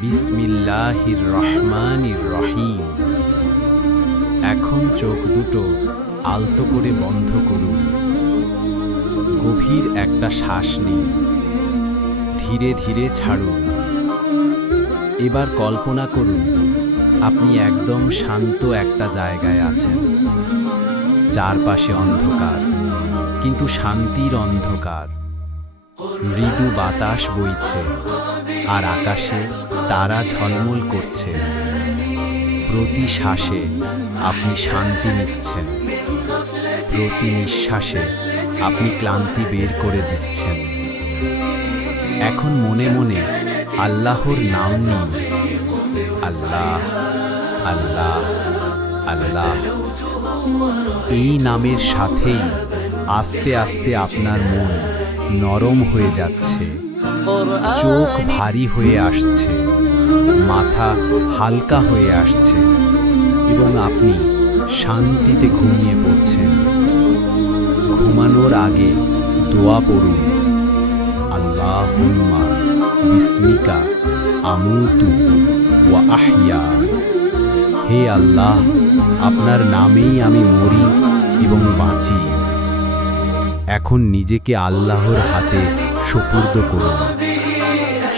বিসমিল্লাহির রহমানির রহিম এখন চোখ দুটো আলতো করে বন্ধ করুন। গভীর একটা শ্বাস নিন। ধীরে ধীরে ছাড়ুন। এবার কল্পনা করুন, আপনি একদম শান্ত একটা জায়গায় আছেন। চারপাশে অন্ধকার, কিন্তু শান্তির অন্ধকার। মৃদু বাতাস বইছে, আর আকাশে তারা ঝলমল করছে। প্রতি শ্বাসে আপনি শান্তি নিচ্ছেন। প্রতি নিঃশ্বাসে আপনি ক্লান্তি বের করে দিচ্ছেন। এখন মনে মনে আল্লাহর নাম নিন। আল্লাহ আল্লাহ আল্লাহ। এই নামের সাথেই আস্তে আস্তে আপনার মন নরম হয়ে যাচ্ছে। চোখ ভারী হয়ে আসছে, মাথা হালকা হয়ে আসছে এবং আপনি শান্তিতে ঘুমিয়ে পড়ছেন। ঘুমানোর আগে দোয়া পড়ুন। আল্লাহ বিস্মিকা আমুতু আহিয়া হে আল্লাহ, আপনার নামেই আমি মরি এবং বাঁচি। এখন নিজেকে আল্লাহর হাতে সুপুর্দ করুন।